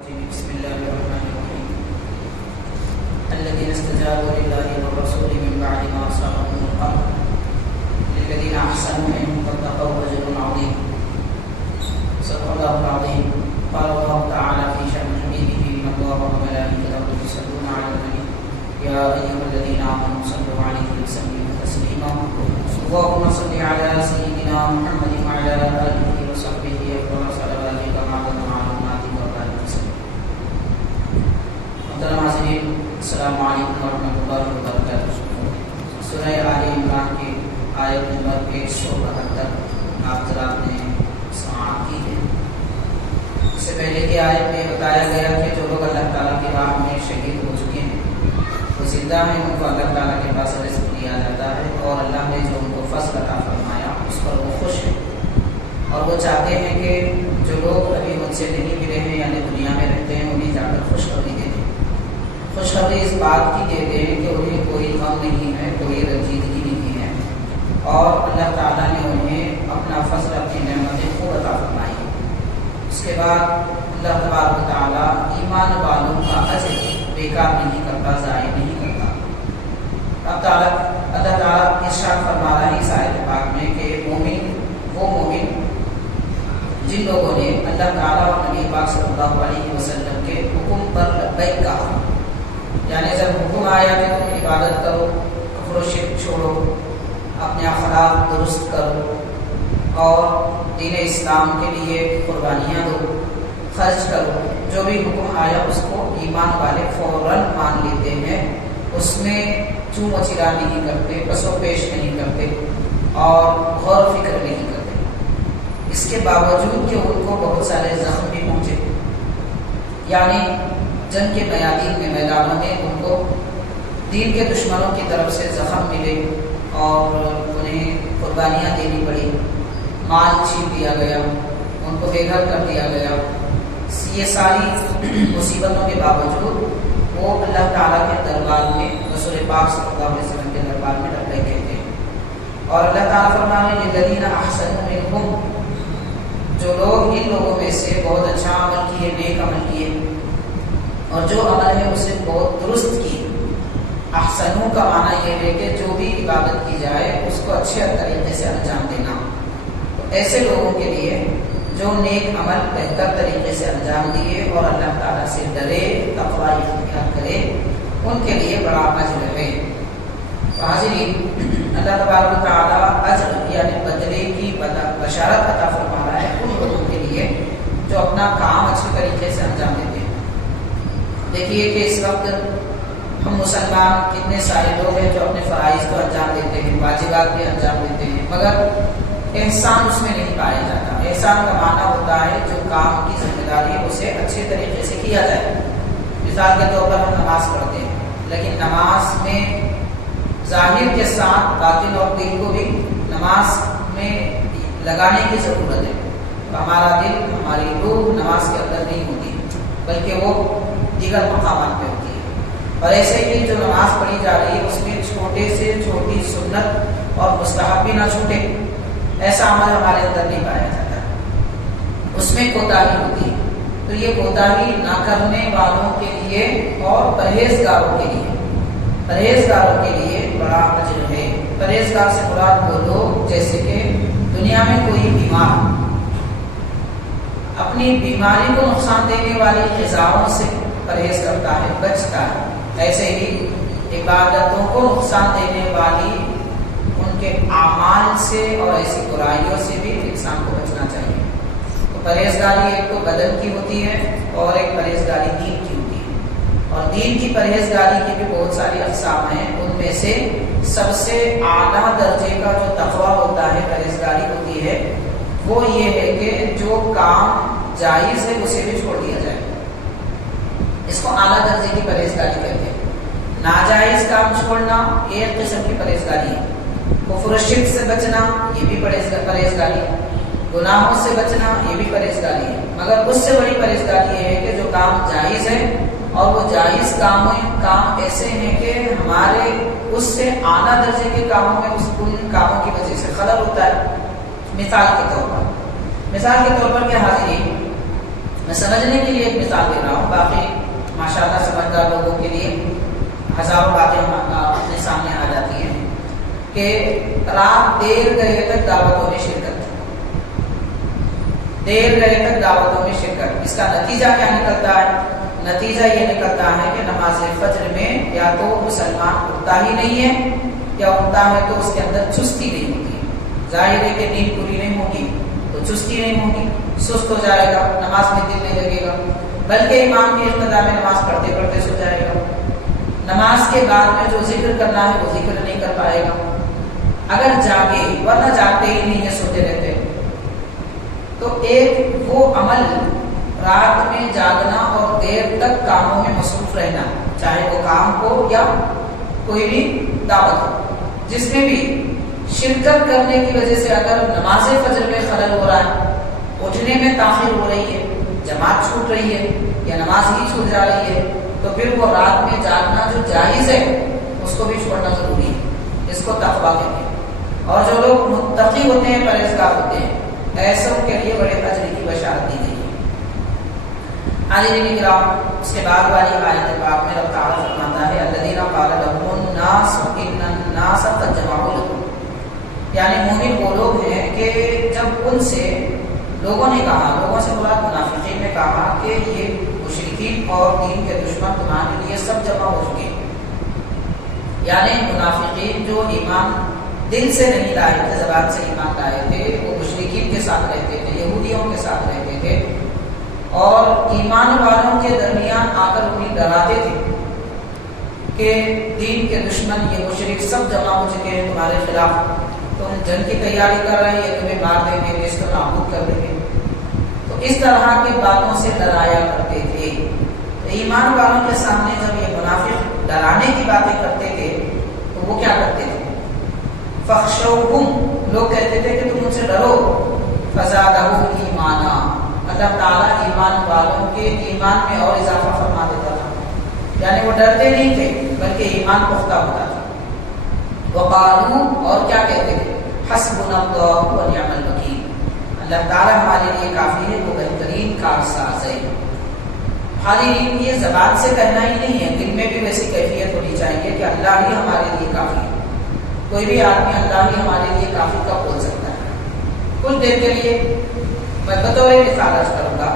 بسم الله الرحمن الرحيم الذين استجابوا لله والرسول من بعد ما أصابهم القرح للذين أحسنوا منهم واتقوا أجر عظيم صدق الله العظيم قال الله تعالى في شأن حبيبه إن الله وملائكته يصلون على النبي يا أيها الذين آمنوا صلوا عليه وسلموا تسليما اللهم صل على سيدنا محمد وعلى آله وصحبه أفضل صلواتك مع معلوماتك وبارك وسلم. محترم حاضرین، السلام علیکم ورحمۃ اللہ وبرکاتہ. سورہ آل عمران کی آیت نمبر 172 آپ حضرات نے سماعت کی ہے. اس سے پہلے کی آیت میں بتایا گیا کہ جو لوگ اللہ تعالیٰ کی راہ میں شہید ہو چکے ہیں وہ زندہ ہیں، ان کو اللہ تعالیٰ کے پاس رزق دیا جاتا ہے اور اللہ نے جو ان کو فضل عطا فرمایا اس پر وہ خوش ہیں اور وہ چاہتے ہیں کہ جو لوگ ابھی مجھ سے نہیں ملے ہیں یعنی دنیا میں رہتے ہیں انہیں جا کر خوشخبری دے دیں. خوشخبری اس بات کی دیتے ہیں کہ انہیں کوئی غم نہیں ہے، کوئی رنجیدگی نہیں ہے اور اللہ تعالیٰ نے انہیں اپنا فضل، اپنی نعمتیں خوب عطا فرمائی. اس کے بعد اللہ تبارک و تعالیٰ ایمان والوں کا اجر بیکار نہیں کرتا، ضائع نہیں کرتا. اب اللہ تعالیٰ ارشاد فرما رہا ہے اس آیت پاک میں کہ مومن وہ مومن جن لوگوں نے اللہ تعالیٰ اور نبی پاک صلی اللہ علیہ وسلم کے حکم پر لبیک کہا، یعنی جب حکم آیا کہ تم عبادت کرو، کفر و شرک چھوڑو، اپنے اخلاق درست کرو اور دین اسلام کے لیے قربانیاں دو، خرچ کرو، جو بھی حکم آیا اس کو ایمان والے فوراً مان لیتے ہیں، اس میں چوں مچلا نہیں کرتے، پس و پیش نہیں کرتے اور غور و فکر نہیں کرتے. اس کے باوجود کہ ان کو بہت سارے زخم بھی پہنچے، یعنی جنگ کے میادین میں، میدانوں میں ان کو دین کے دشمنوں کی طرف سے زخم ملے اور انہیں قربانیاں دینی پڑی، مال چھین دیا گیا، ان کو بے گھر کر دیا گیا. یہ ساری مصیبتوں کے باوجود وہ اللہ تعالیٰ کے دربار میں، رسول پاک صلی اللہ علیہ وسلم کے دربار میں لبیک کہتے ہیں. اور اللہ تعالیٰ فرمانے للذین احسنوا منہم، جو لوگ ان لوگوں میں سے بہت اچھا عمل کیے، نیک عمل کیے اور جو عمل ہے اسے بہت درست کیے. احسنو کا معنی یہ ہے کہ جو بھی عبادت کی جائے اس کو اچھے طریقے سے انجام دینا. تو ایسے لوگوں کے لیے جو نیک عمل بہتر طریقے سے انجام دیے اور اللہ تعالیٰ سے ڈرے، تقوی اختیار کرے، ان کے لیے بڑا اجر ہے. تو حاضرین، اللہ تبارک و تعالیٰ اجر یعنی بدلے کی بشارت عطا فرما رہا ہے ان لوگوں کے لیے جو اپنا کام اچھے طریقے سے انجام دیتے ہیں. دیکھیے کہ اس وقت ہم مسلمان کتنے سارے لوگ ہیں جو اپنے فرائض کو انجام دیتے ہیں، واجبات بھی انجام دیتے ہیں، مگر احسان اس میں نہیں پایا جاتا. احسان کا معنی ہوتا ہے جو کام کی ذمہ داری اسے اچھے طریقے سے کیا جائے. مثال کے طور پر ہم نماز پڑھتے ہیں، لیکن نماز میں ظاہر کے ساتھ باطن اور دل کو بھی نماز میں لگانے کی ضرورت ہے. تو ہمارا دل، ہماری روح نماز کے اندر نہیں ہوتی بلکہ وہ دیگر مقامات پہ ہوتی ہے. اور ایسے ہی جو نماز پڑھی جا رہی ہے اس میں چھوٹے سے چھوٹی سنت اور مستحب بھی نہ چھوٹے، ایسا عمل ہمارے اندر نہیں پایا جاتا، اس میں کوتاہی ہوتی ہے. تو یہ کوتاہی نہ کرنے والوں کے لیے اور پرہیزگاروں کے لیے بڑا اجر ہے. پرہیزگار سے مراد وہ لوگ جیسے کہ دنیا میں کوئی بیمار اپنی بیماری کو نقصان دینے والی غذاؤں سے پرہیز کرتا ہے، بچتا ہے، ایسے ہی عبادتوں کو نقصان دینے والی ان کے اعمال سے اور ایسی برائیوں سے بھی انسان کو بچنا چاہیے. تو پرہیزگاری ایک تو بدن کی ہوتی ہے اور ایک پرہیزگاری دین کی ہوتی ہے. اور دین کی پرہیزگاری کی بھی بہت ساری اقسام ہیں. ان میں سے سب سے اعلیٰ درجے کا جو تقویٰ ہوتا ہے، پرہیزگاری ہوتی ہے، وہ یہ ہے کہ جو کام جائز ہے اسے بھی چھوڑ دیا جائے. اس کو اعلیٰ درجے کی پرہیزگاری کہتے ہیں. ناجائز کام چھوڑنا ایک قسم کی پرہیزگاری ہے. کفر و شرک سے بچنا یہ بھی پرہیزگاری ہے. گناہوں سے بچنا یہ بھی پرہیزگاری ہے. مگر اس سے بڑی پرہیزگاری یہ ہے کہ جو کام جائز ہے اور وہ جائز کام ایسے ہیں کہ ہمارے اس سے اعلیٰ درجے کے کاموں میں ان کاموں کی وجہ سے خلل ہوتا ہے. مثال کے طور پر کہ حاضرین میں سمجھنے کے لیے ایک مثال دے رہا ہوں، باقی ماشاءاللہ سمجھدار لوگوں کے لیے ہزاروں باتیں اپنے سامنے آ جاتی ہیں کہ رات دیر گئے تک دعوتوں میں شرکت، دیر گئے تک دعوتوں میں شرکت، اس کا نتیجہ کیا نکلتا ہے؟ نتیجہ یہ نکلتا ہے کہ نماز فجر میں یا تو مسلمان اٹھتا ہی نہیں ہے، یا اٹھتا ہے تو اس کے اندر چستی نہیں ہوتی ہے۔ ظاہر ہے کہ نیند پوری نہیں ہوگی تو چستی نہیں ہوگی، سست ہو جائے گا، نماز میں دل نہیں لگے گا، بلکہ امام کی اقتداء میں نماز پڑھتے پڑھتے سو جائے گا۔ نماز کے بعد میں جو ذکر کرنا ہے وہ ذکر نہیں کر پائے گا، اگر جاگے، ورنہ جاگتے ہی نہیں ہے، سوتے رہتے۔ تو ایک وہ عمل رات میں جاگنا اور دیر تک کاموں میں مصروف رہنا، چاہے وہ کام ہو یا کوئی بھی دعوت ہو، جس میں بھی شرکت کرنے کی وجہ سے اگر نماز فجر میں خلل ہو رہا ہے، اٹھنے میں تاخیر ہو رہی ہے، جماعت چھوٹ رہی ہے یا نماز ہی چھوٹ جا رہی ہے، تو پھر وہ رات میں جاگنا جو جائز ہے اس کو بھی چھوڑنا ضروری ہے۔ اس کو تقویٰ کہتے ہیں۔ اور جو لوگ متقی ہوتے ہیں، پرہیزگار ہوتے ہیں، ایسوں کے لیے بڑے اجر کی بشارت دی گئی ہے۔ حاضرین کرام، اس کے بعد والی آیت پاک میں رب تعالیٰ فرماتا ہے الذین قال لهم الناس ان الناس قد جمعوا لكم، یعنی مومن وہ لوگ ہیں کہ جب ان سے لوگوں نے کہا، لوگوں سے مراد منافقین نے کہا کہ یہ مشرکین اور دین کے دشمن تمہارے لیے سب جمع ہو چکے ہیں، یعنی منافقین جو ایمان دل سے نہیں لائے تھے، زبان سے ایمان لائے تھے، وہ مشرکین کے ساتھ رہتے تھے، یہودیوں کے ساتھ رہتے تھے، اور ایمان والوں کے درمیان آ کر انہیں ڈراتے تھے کہ دین کے دشمن یہ مشرک سب جمع ہو چکے ہیں تمہارے خلاف، تم جنگ کی تیاری کر رہے ہیں، یہ تمہیں مار دیں گے، اس کو نابود کر دیں گے۔ تو اس طرح کی باتوں سے ڈرایا کرتے تھے۔ ایمان والوں کے سامنے جب یہ منافق ڈرانے کی باتیں کرتے تھے تو وہ کیا کرتے تھے؟ فخشوہم، لوگ کہتے تھے کہ تم ان سے ڈرو، فزادہم ایمانا، اللہ تعالیٰ ایمان والوں کے ایمان میں اور اضافہ فرما دیتا تھا، یعنی وہ ڈرتے نہیں تھے بلکہ ایمان پختہ ہوتا تھا۔ وقالوا، اور کیا کہتے تھے؟ حسبنا اللہ ونعم الوکیل، اللہ تعالیٰ ہمارے لیے کافی ہے، وہ بہترین کارساز ہے۔ حاضرین، یہ زبان سے کہنا ہی نہیں ہے، دل میں بھی ویسی کیفیت ہونی چاہیے کہ اللہ ہی ہمارے لیے کافی ہے۔ کوئی بھی آدمی اللہ ہی ہمارے لیے کافی کب بول سکتا ہے؟ کچھ دیر کے لیے میں بطور مثال عرض کروں گا،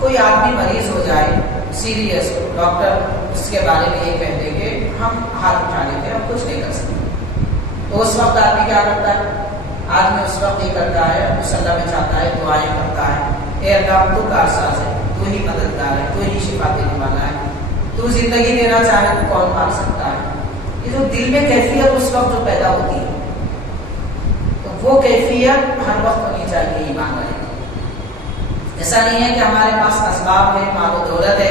کوئی آدمی مریض ہو جائے، سیریس ہو، ڈاکٹر اس کے بارے میں یہ کہہ دے کہ ہم ہاتھ اٹھا لیتے ہیں، ہم کچھ نہیں کر سکتے، تو اس وقت آدمی کیا کرتا ہے؟ آدمی اس وقت یہ کرتا ہے، مصلی میں چاہتا ہے، دعائیں کرتا ہے، اے اللہ تو کارساز ہے، تو ہی مددگار ہے، تو ہی شفا دینے والا ہے، تو زندگی دینا چاہے تو کون مار سکتا ہے۔ یہ جو دل میں کیفیت اس وقت جو پیدا ہوتی ہے، تو وہ کیفیت ہر وقت ہونی چاہیے ایمان والے۔ ایسا نہیں ہے کہ ہمارے پاس اسباب ہے، مال و دولت ہے،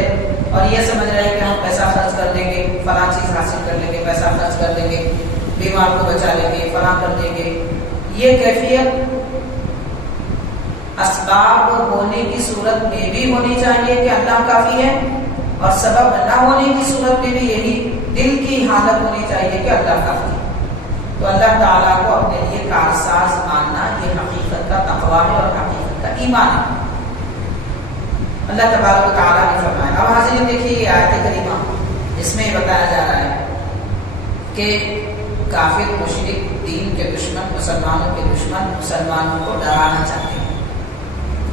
اور یہ سمجھ رہے ہیں کہ ہم پیسہ خرچ کر دیں گے، فلاں چیز حاصل کر لیں گے، پیسہ خرچ کر دیں گے، بیمار کو بچا لیں گے، فلاں کر دیں گے۔ یہ کیفیت اسباب ہونے کی صورت میں بھی ہونی چاہیے کہ اللہ کافی ہے، اور سبب نہ ہونے کی صورت میں بھی یہی دل کی حالت ہونی چاہیے کہ اللہ کافی ہے۔ تو اللہ تعالیٰ کو اپنے لیے کارساز ماننا یہ حقیقت کا تقویٰ ہے اور حقیقت کا ایمان ہے۔ اللہ تبارک و تعالیٰ نے فرمایا۔ اب حاضرین دیکھیے یہ آیت کریمہ، اس میں یہ بتایا جا رہا ہے کہ کافر مشرک دین کے دشمن، مسلمانوں کے دشمن مسلمانوں کو ڈرانا چاہتے ہیں۔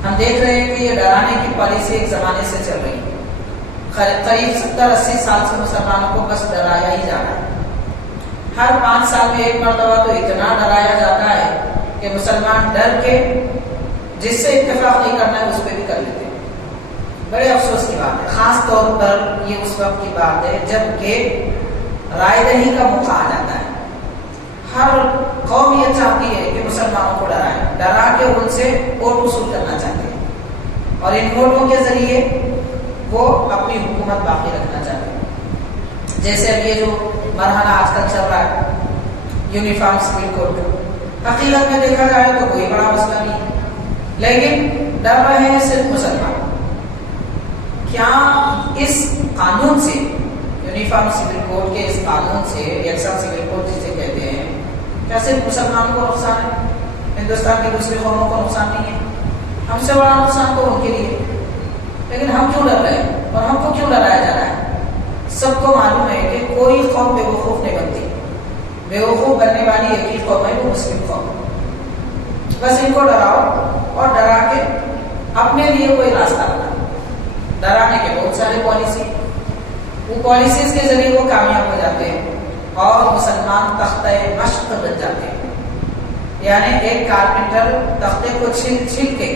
ہم دیکھ رہے ہیں کہ یہ ڈرانے کی پالیسی ایک زمانے سے چل رہی ہے، قریب 70-80 سال سے مسلمانوں کو بس ڈرایا ہی جا رہا ہے۔ ہر 5 سال میں ایک مرتبہ تو اتنا ڈرایا جاتا ہے کہ مسلمان ڈر کے جس سے اتفاق نہیں کرنا ہے اس پہ بھی کر لیتے ہیں۔ بڑے افسوس کی بات ہے، خاص طور پر یہ اس وقت کی بات ہے جب کہ رائے دہی کا موقع آ جاتا ہے۔ ہر قوم یہ چاہتی ہے کہ مسلمانوں کو ڈرائے، ڈرا کے ان سے ووٹ وصول کرنا چاہتے ہیں، اور ان ووٹوں کے ذریعے وہ اپنی حکومت باقی رکھنا چاہتے ہیں۔ جیسے اب یہ جو مرحلہ آج کل چل رہا ہے یونیفارم سول کوڈ، حقیقت میں دیکھا جائے تو کوئی بڑا مسئلہ نہیں ہے، لیکن ڈر رہے ہیں صرف مسلمان۔ کیا اس قانون سے، یونیفارم سول کوڈ کے اس قانون سے، یکساں سول کوڈ جسے کہتے ہیں، کیا صرف مسلمانوں کو نقصان ہے؟ ہندوستان کی دوسری قوموں کو نقصان نہیں ہے؟ ہم سے بڑا نقصان تو ان کے لیے، لیکن ہم کیوں ڈر رہے ہیں اور ہم کو کیوں ڈرایا جا رہا ہے؟ سب کو معلوم ہے کہ کوئی قوم بیوقوف نہیں بنتی، بیوقوف بننے والی ایک ہی قوم ہے، وہ مسلم قوم۔ بس ان کو ڈراؤ اور ڈرا کے اپنے لیے کوئی راستہ بنا۔ ڈرانے کے بہت سارے پالیسی، وہ پالیسیز کے ذریعے وہ کامیاب ہو جاتے ہیں اور مسلمان تختہ مشق بن جاتے ہیں۔ یعنی ایک کارپینٹر تختے کو چھل کے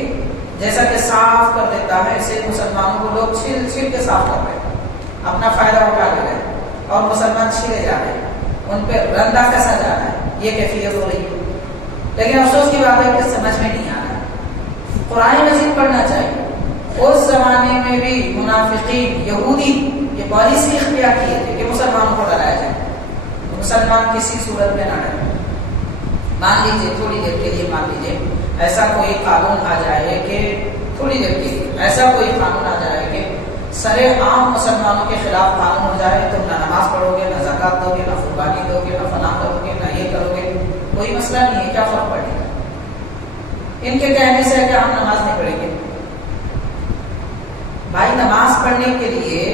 جیسا کہ صاف کر دیتا ہے، اسے مسلمانوں کو لوگ چھل کے صاف کر رہے ہیں، اپنا فائدہ اٹھا لے رہے ہیں اور مسلمان چھلے جا رہے ہیں، ان پہ رندا کسا جا رہا ہے، یہ کیفیت ہو رہی ہے۔ لیکن افسوس کی بات ہے کہ سمجھ میں نہیں آ رہا ہے۔ قرآن مجید پڑھنا چاہیے۔ اس زمانے میں بھی منافقین یہودی یہ پالیسی اختیار کیے تھے کہ مسلمانوں کو ڈرایا جائے، مسلمان کسی صورت میں نہ ڈرے۔ مان لیجیے تھوڑی دیر کے لیے، مان لیجیے ایسا کوئی قانون آ جائے کہ تھوڑی دیر کے لیے ایسا کوئی قانون آ جائے کہ سرے عام مسلمانوں کے خلاف قانون ہو جائے، تم نہ نماز پڑھو گے، نہ زکات دو گے، نہ قربانی دو گے، نہ فلاں کرو گے، نہ یہ کرو گے، کوئی مسئلہ نہیں ہے، کیا فرق پڑے گا؟ ان کے کہنے سے کہ ہم نماز نہیں پڑھیں گے۔ بھائی نماز پڑھنے کے لیے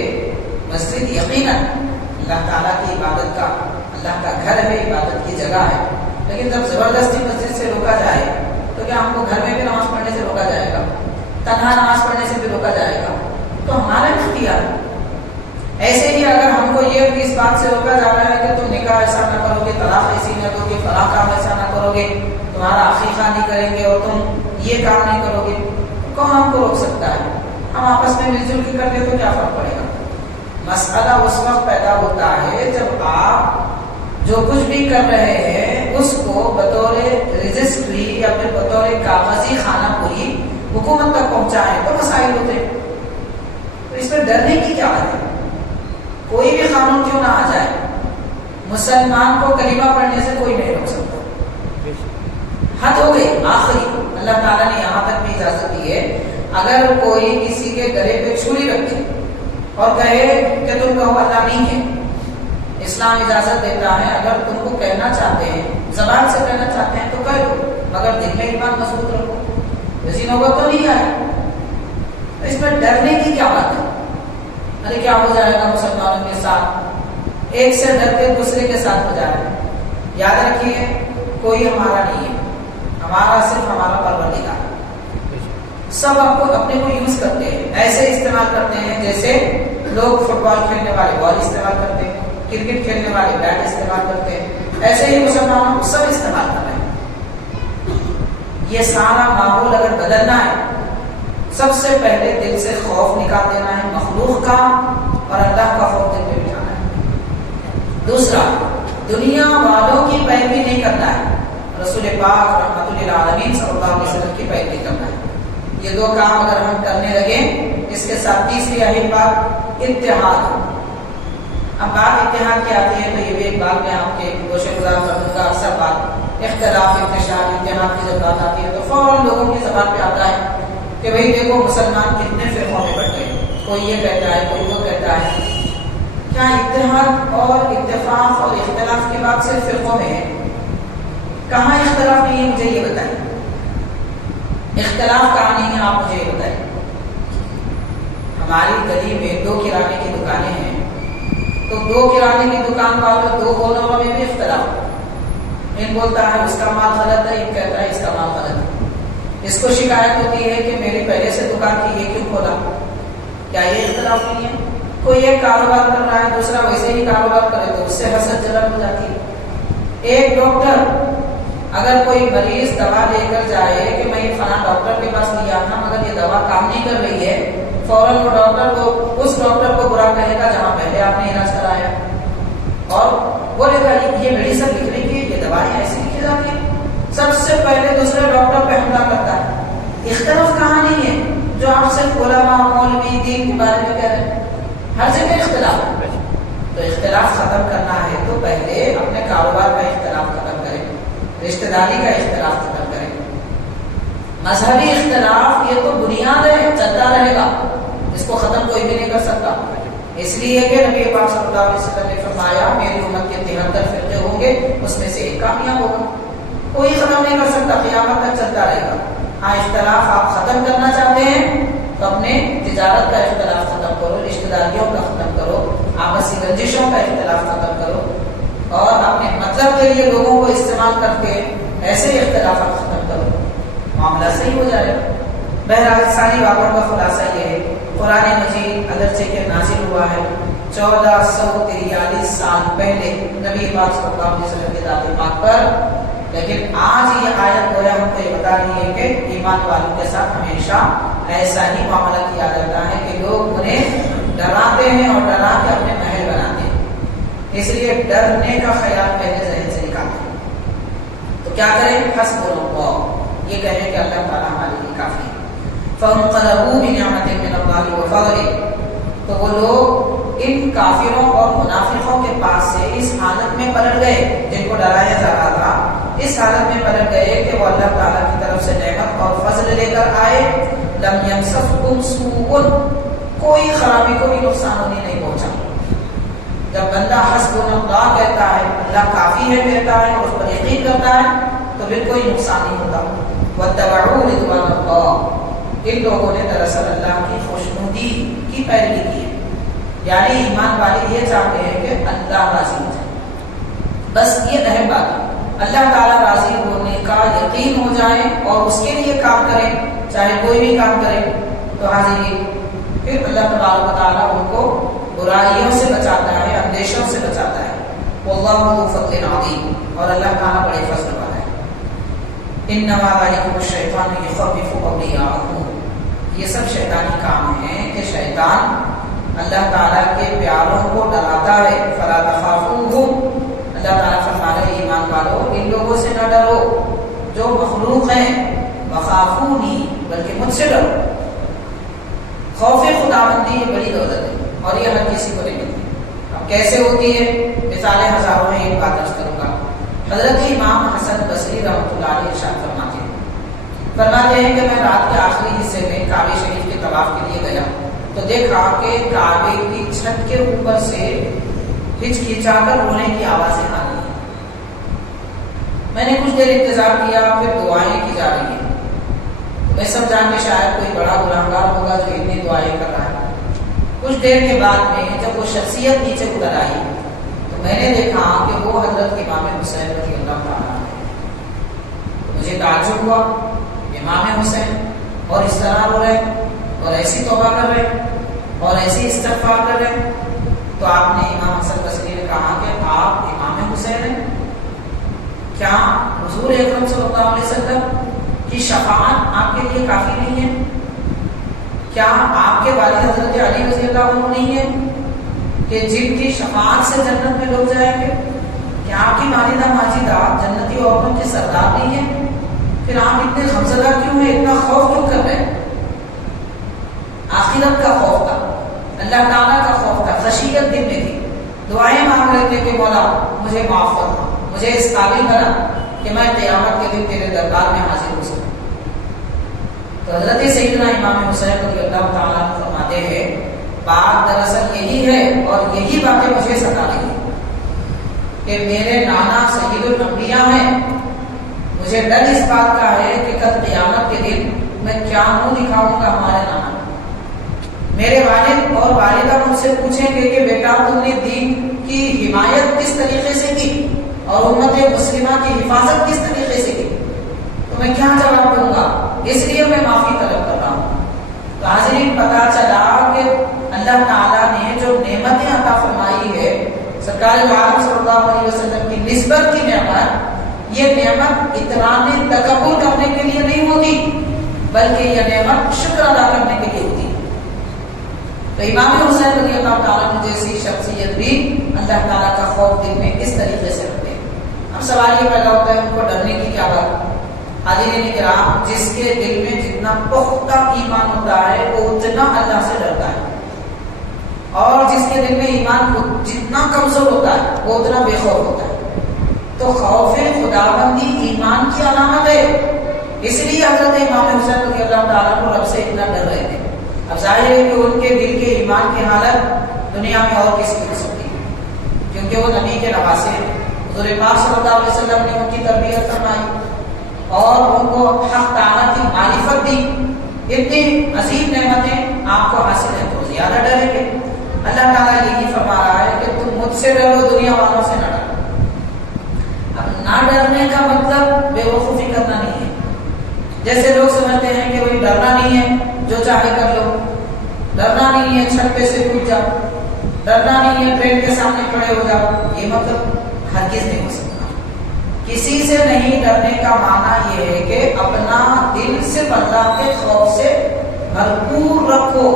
مسجد یقیناً اللہ تعالیٰ کی عبادت کا، اللہ کا گھر ہے، عبادت کی جگہ ہے، لیکن جب زبردستی مسجد سے روکا جائے تو کیا ہم کو گھر میں بھی نماز پڑھنے سے روکا جائے گا؟ تنہا نماز پڑھنے سے بھی روکا جائے گا؟ تو ہمارا اختیار ہے۔ ایسے ہی اگر ہم کو یہ اس بات سے روکا جا رہا ہے کہ تم نکاح ایسا نہ کرو گے، طلاق ایسی نہ دو گے، فلاں کام ایسا نہ کرو گے، تمہارا عقیقہ نہیں کریں گے اور تم یہ کام نہیں کرو گے، کون ہم کو روک سکتا ہے؟ ہم آپس میں مل جل کے کر لیں تو کیا فرق پڑے گا؟ مسئلہ اس وقت پیدا ہوتا ہے جب آپ جو کچھ بھی کر رہے ہیں اس کو بطور رجسٹری یا پھر بطور کاغذی خانہ پوری حکومت تک پہنچائیں تو مسائل ہوتے ہیں۔ تو اس میں ڈرنے کی کیا بات ہے؟ کوئی بھی قانون کیوں نہ آ جائے، مسلمان کو کلمہ پڑھنے سے کوئی نہیں روک سکتا۔ حد ہو گئی آخری، اللہ تعالیٰ نے یہاں تک بھی اجازت دی ہے، اگر کوئی کسی کے گلے پہ چھری رکھ دے اور کہے کہ تم کہو اللہ نہیں ہے، اسلام اجازت دیتا ہے اگر تم کو کہنا چاہتے ہیں، زبان سے کہنا چاہتے ہیں تو کہہ دو، مگر دل میں ایمان مضبوط رکھو۔ ویسی نوبت تو نہیں آئے، اس میں ڈرنے کی کیا بات ہے؟ ارے کیا ہو جائے گا مسلمانوں کے ساتھ، ایک سے ڈر کے دوسرے کے ساتھ ہو جائے گا۔ یاد رکھیے کوئی ہمارا نہیں ہے، ہمارا صرف ہمارا پروردگار۔ سب آپ کو اپنے کو یوز کرتے ہیں، ایسے استعمال کرتے ہیں جیسے لوگ فٹ بال کھیلنے والے بال استعمال کرتے ہیں، کرکٹ کھیلنے والے بیٹ استعمال کرتے ہیں، ایسے ہی مسلمانوں کو سب استعمال کر رہے ہیں۔ یہ سارا ماحول اگر بدلنا ہے، سب سے پہلے دل سے خوف نکال دینا ہے مخلوق کا اور اللہ کا خوف دل میں بٹھانا ہے۔ دوسرا، دنیا والوں کی پیروی نہیں کرنا ہے، رسول پاک رحمت للعالمین صلی اللہ علیہ وسلم کی پیروی کرنا ہے۔ یہ دو کام اگر ہم کرنے لگیں، اس کے ساتھ تیسری اہم بات اتحاد۔ اب بات اتحاد کی آتی ہے تو یہ بھی ایک بات میں آپ کے گوشے گزار کر دوں گا۔ اکثر بات اختلاف، انتشار، اتحاد کی جب بات آتی ہے تو فوراً لوگوں کی زبان پہ آتا ہے کہ بھئی دیکھو مسلمان کتنے فرقوں میں بٹ گئے، کوئی یہ کہتا ہے، کوئی وہ کہتا ہے۔ کیا اتحاد اور اتفاق اور اختلاف کی بات صرف فرقوں میں ہے؟ کہاں اختلاف نہیں ہے مجھے یہ بتائیں، اختلاف کہاں نہیں ہے آپ مجھے یہ بتائیں۔ ہماری گلی میں 2 کرانے کی دکانیں ہیں تو 2 کرانے کی دکان والوں 2 اونروں میں بھی اختلاف، ایک بولتا ہے اس کا مال غلط ہے، ایک کہتا ہے اس کا مال غلط ہے۔ اس کو شکایت ہوتی ہے کہ میری پہلے سے دکان تھی یہ کیوں کھولا؟ کیا یہ اختلاف نہیں ہے؟ کوئی ایک کاروبار کر رہا ہے دوسرا ویسے ہی کاروبار کرے تو اس سے حسد جلن ہو جاتی ہے۔ ایک ڈاکٹر اگر کوئی مریض دوا لے کر جائے کہ میں یہ فلاں ڈاکٹر کے پاس لیا تھا مگر یہ دوا کام نہیں کر رہی ہے، فوراً وہ ڈاکٹر کو اس ڈاکٹر کو برا کہے گا جہاں پہلے آپ نے علاج کرایا، اور بولے گا یہ میڈیسن لکھنے کی یہ دوائیں ایسی لکھی جاتی ہیں، سب سے پہلے دوسرے ڈاکٹر پہ حملہ کرتا ہے۔ اختلاف کہاں نہیں ہے جو آپ صرف علماء مولوی دین کے بارے میں کہہ رہے ہیں؟ ہر جگہ اختلاف ہے۔ تو اختلاف ختم کرنا ہے تو پہلے اپنے کاروبار کا اختلاف ختم کریں، رشتہ داری کا اختلاف ختم کریں۔ مذہبی اختلاف یہ تو بنیاد ہے، چلتا رہے گا، اس کو ختم کوئی بھی نہیں کر سکتا۔ اس لیے کہ نبی پاک صلی اللہ علیہ وسلم نے فرمایا میری امت کے 73 فرقے ہوں گے، اس میں سے ایک کامیاب ہوگا، کوئی ختم نہیں کر سکتا، قیامت تک چلتا رہے گا۔ ہاں اختلاف آپ ختم کرنا چاہتے ہیں تو اپنے تجارت کا اختلاف ختم کرو، رشتہ داریوں کا ختم کرو، آپسی رنجشوں کا اختلاف ختم کرو اور اپنے مطلب کے لیے لوگوں کو استعمال کر کے ایسے اختلافات ختم کرو، معاملہ صحیح ہو جائے گا۔ بہرحال ساری باتوں کا خلاصہ یہ ہے، قرآن مجید اگرچہ کہ نازل ہوا ہے 1443 سال پہلے نبی پاک صلی اللہ علیہ وسلم کے ذات پاک پر، لیکن آج یہ آیت گویا ہم کو یہ بتا رہی ہے کہ ایمان والوں کے ساتھ ہمیشہ ایسا ہی معاملہ کیا جاتا ہے کہ لوگ انہیں ڈراتے ہیں اور ڈرا کے اپنے محل بناتے ہیں، اس لیے ڈرنے کا خیال پہلے ذہن سے نکالتے ہیں۔ تو کیا کریں؟ حسبنا اللہ، یہ کہیں کہ اللہ تعالیٰ ہمارے لیے کافی ہے۔ فانقلبوا بنعمت من اللہ وفضل، تو وہ لوگ ان کافروں اور منافقوں کے پاس سے اس حالت میں پلٹ گئے جن کو ڈرایا جا رہا تھا، اس حالت میں پلٹ گئے کہ وہ اللہ تعالیٰ کی طرف سے نعمت اور فضل لے کر آئے۔ لم یمسسکم سوء، کوئی خرابی کوئی نقصان انہیں نہیں پہنچا۔ جب بندہ حسبنا اللہ کہتا ہے، اللہ کافی ہے کہتا ہے اور اس پر یقین کرتا ہے تو پھر کوئی نقصان نہیں ہوتا۔ واتبعوا رضوان اللہ، ان لوگوں نے دراصل اللہ کی خوشنودی کی پیروی کی ہے، یعنی ایمان والے یہ چاہتے ہیں کہ اللہ راضی ہو جائے، بس یہ اہم بات ہے، اللہ تعالیٰ راضی ہونے کا یقین ہو جائے اور اس کے لیے کام کریں، چاہے کوئی بھی کام کرے تو حاضری، پھر اللہ تبارک و تعالیٰ ان کو برائیوں سے بچاتا ہے، اندیشوں سے بچاتا ہے۔ واللہ ذو فضل عظیم، اور اللہ تعالیٰ بڑے فضل والا ہے۔ انما ذلکم الشیطان یخوف اولیاءہ، یہ سب شیطانی کام ہیں کہ شیطان اللہ تعالیٰ کے پیاروں کو ڈراتا ہے۔ فلا تخافوہم، اللہ تعالیٰ فرماتا ہے ایمان والو ان لوگوں سے نہ ڈرو جو مخلوق ہیں، وخافونی، بلکہ مجھ سے ڈرو۔ خوف خداوندی یہ بڑی دولت ہے اور یہ ہر کسی کو نہیں ملتی۔ اب کیسے ہوتی ہے؟ مثالیں ہزاروں میں ایک بات عرض کروں گا۔ حضرت امام حسن بصری رحمۃ اللہ علیہ ارشاد فرماتے ہیں کہ میں رات کے آخری حصے میں کعبہ شریف کے طواف کے لیے گیا تو دیکھا کہ کعبے کی چھت کے اوپر سے ہچکچا کر رونے کی آوازیں آ رہی ہیں۔ میں نے کچھ دیر انتظار کیا، پھر دعائیں کی جا رہی ہیں، میں سمجھا کہ شاید کوئی بڑا گنہگار ہوگا جو اتنی دعائیں کر رہا ہے۔ کچھ دیر کے بعد میں جب وہ شخصیت نیچے اتر آئی تو میں نے دیکھا کہ وہ حضرت امام حسین رضی اللہ تعالیٰ ہے۔ مجھے تعجب ہوا، امام حسین اور اس طرح رو رہے اور ایسی توبہ کر رہے اور ایسی استغفار کر رہے، تو آپ نے امام حسن بصری نے کہا کہ آپ امام حسین ہیں، کیا حضور اکرم صلی اللہ علیہ وسلم کی شفاعت آپ کے لیے کافی نہیں ہے؟ کیا آپ کے والد حضرت علی رضی اللہ عنہ نہیں ہے کہ جن کی شفاعت سے جنت میں لوگ جائیں گے؟ کیا آپ کی والدہ ماجدہ جنتی عورتوں کے سردار نہیں ہے؟ پھر آپ اتنے غمزدہ کیوں ہیں، اتنا خوف کیوں کر رہے ہیں؟ آخرت کا خوف تھا، اللہ تعالیٰ کا خوف تھا، خشیت دل میں تھی، دعائیں مانگ رہے تھے کہ مولا مجھے معاف کرنا، مجھے اس قابل بنا کہ میں قیامت کے دن تیرے دربار میں حاضر ہو سکوں۔ تو حضرت سیدنا امام حسین رضی اللہ تعالیٰ فرماتے ہیں بات دراصل یہی ہے اور یہی باتیں مجھے ستا رہی ہیں کہ میرے نانا سید الانبیاء ہیں، مجھے ڈر اس بات کا ہے کہ کل قیامت کے دن میں کیا منہ دکھاؤں گا ہمارے نانا۔ میرے والد اور والدہ مجھ سے پوچھیں گے کہ بیٹا تم نے دین کی حمایت کس طریقے سے کی اور امت مسلمہ کی حفاظت کس طریقے سے کی، تو میں کیا جواب دوں گا؟ اس لیے میں معافی طلب کر رہا ہوں۔ تو حاضرین پتہ چلا کہ اللہ تعالیٰ نے جو نعمتیں عطا فرمائی ہے سرکار عالم صلی اللہ علیہ وسلم کی نسبت کی نعمت، یہ نعمت اترانے تکبر کرنے کے لیے نہیں ہوتی بلکہ یہ نعمت شکر ادا کرنے کے لیے ہوتی۔ تو امام حسین رضی اللہ تعالیٰ عنہ جیسی شخصیت بھی اللہ تعالیٰ کا خوف دل میں اس طریقے سے رکھتے ہیں۔ اب سوال یہ پیدا ہوتا ہے ان کو ڈرنے کی کیا بات؟ حاضرین کرام، جس کے دل میں جتنا پختہ ایمان ہوتا ہے وہ اتنا اللہ سے ڈرتا ہے، اور جس کے دل میں ایمان جتنا کمزور ہوتا ہے وہ اتنا بے خوف ہوتا ہے۔ تو خوف خداوندی ایمان کی علامت ہے، اس لیے حضرت امام حسین رضی اللہ تعالیٰ کو رب سے اتنا ڈر رہے تھے۔ اب ظاہر ہے کہ ان کے دل کے ایمان کی حالت دنیا میں اور کسی کی ہو سکتی ہے، کیونکہ وہ نبی کے نواسے ہیں۔ حضور پاک صلی اللہ علیہ وسلم نے ان کی تربیت فرمائی اور ان کو حق تعالیٰ کی معرفت دی، اتنی عظیم نعمتیں آپ کو حاصل ہیں تو زیادہ ڈریں گے۔ اللہ تعالیٰ یہی فرما رہا ہے کہ تم مجھ سے ڈرو، دنیا والوں سے نہ ڈرو۔ اب نہ ڈرنے کا مطلب بے وقوفی کرنا نہیں ہے۔ جیسے لوگ سمجھتے ہیں کہ وہی ڈرنا نہیں ہے، جو چاہے کر لو، ڈرنا نہیں ہے چھت پہ سے کود جاؤ، ڈرنا نہیں ہے ٹرین کے سامنے کھڑے ہو جاؤ، یہ مطلب ہرگز نہیں ہو سکتا۔ کسی سے نہیں ڈرنے کا معنی یہ ہے کہ اپنا دل صرف اللہ کے خوف سے بھرپور رکھو،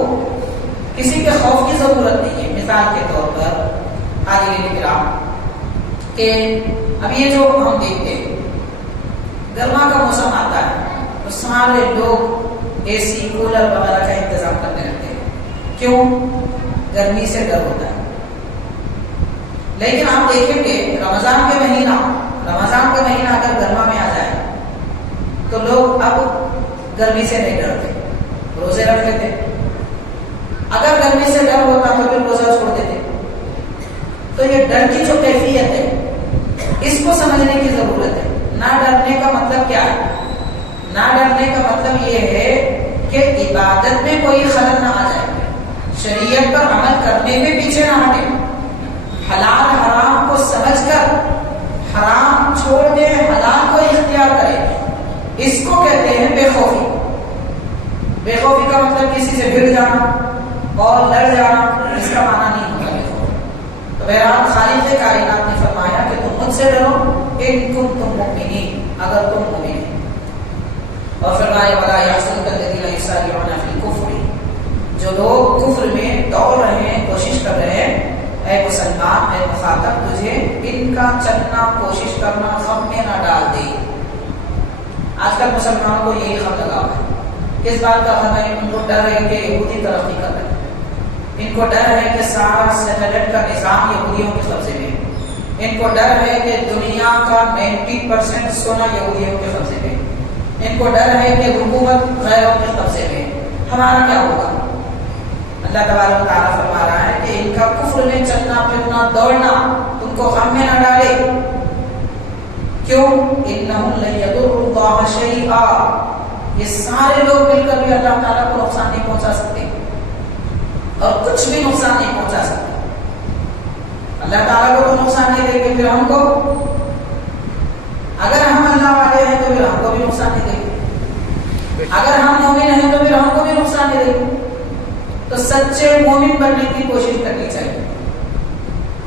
کسی کے خوف کی ضرورت نہیں ہے۔ مثال کے طور پر حاضرین کرام کہ اب یہ جو ہم دیکھتے ہیں گرما کا موسم آتا ہے تو سارے لوگ اے سی کولر وغیرہ کا انتظام کرتے رہتے ہیں، کیوں؟ گرمی سے ڈر ہوتا ہے۔ لیکن آپ دیکھیں گے رمضان کے مہینہ اگر گرما میں آ جائے تو لوگ اب گرمی سے نہیں ڈرتے، روزے رکھ لیتے۔ اگر گرمی سے ڈر ہوتا تو پھر روزہ چھوڑ دیتے۔ تو یہ ڈر کی جو کیفیت ہے اس کو سمجھنے کی ضرورت ہے۔ نہ ڈرنے کا مطلب کیا ہے؟ نہ ڈرنے کا مطلب یہ ہے کہ عبادت میں کوئی خلل نہ آ جائے، شریعت پر عمل کرنے میں پیچھے نہ ہٹے، حلال حرام کو سمجھ کر حرام چھوڑ دے، حلال کو اختیار کرے، اس کو کہتے ہیں بے خوفی۔ بے خوفی کا مطلب کسی سے بھڑ جانا اور لڑ جانا، اس کا معنی نہیں ہوتا بے خوفی۔ تو بہرحال خالق کائنات نے فرمایا کہ تم مجھ سے ڈرو ان کنتم مؤمنین، اگر تم مومن ہو۔ اور فرمایا ولا يحزنك الذين يسارعون في الكفر، جو لوگ کفر میں دوڑ رہے ہیں، کوشش کر رہے ہیں، اے مسلمان، اے مخاطب، تجھے ان کا چلنا، کوشش کرنا غم میں نہ ڈال دے۔ آج کل مسلمانوں کو یہی غم لگا ہوا ہے۔ کس بات کا غم ہے؟ ان کو ڈر ہے کہ یہودی ترقی کر رہے ہیں، ان کو ڈر ہے کہ سارا سیٹلائٹ کا نظام یہودیوں کے قبضے میں ہے، ان کو ڈر ہے کہ دنیا کا 90% سونا یہودیوں کے قبضے میں ہے، ان کو ڈر ہے کہ حکومت غیروں کے قبضے میں ہے، ہمارا کیا ہوگا؟ اللہ تبارک و تعالیٰ فرما رہا ہے کہ ان کا کفر میں چلنا پھرنا دوڑنا تم کو غم میں نہ ڈالے۔ کیوں؟ انہم لن یضروا اللہ شیئا، یہ سارے لوگ مل کر بھی اللہ تعالیٰ کو نقصان نہیں پہنچا سکتے اور کچھ بھی نقصان نہیں پہنچا سکتے۔ اللہ تعالیٰ کو تو نقصان نہیں دیں گے، پھر ہم کو اگر ہم اللہ والے ہیں تو پھر ہم کو بھی نقصان نہیں دیں گے، اگر ہم مومن ہیں تو پھر ہم کو بھی نقصان نہیں دیں گے۔ تو سچے مومن بننے کی کوشش کرنی چاہیے۔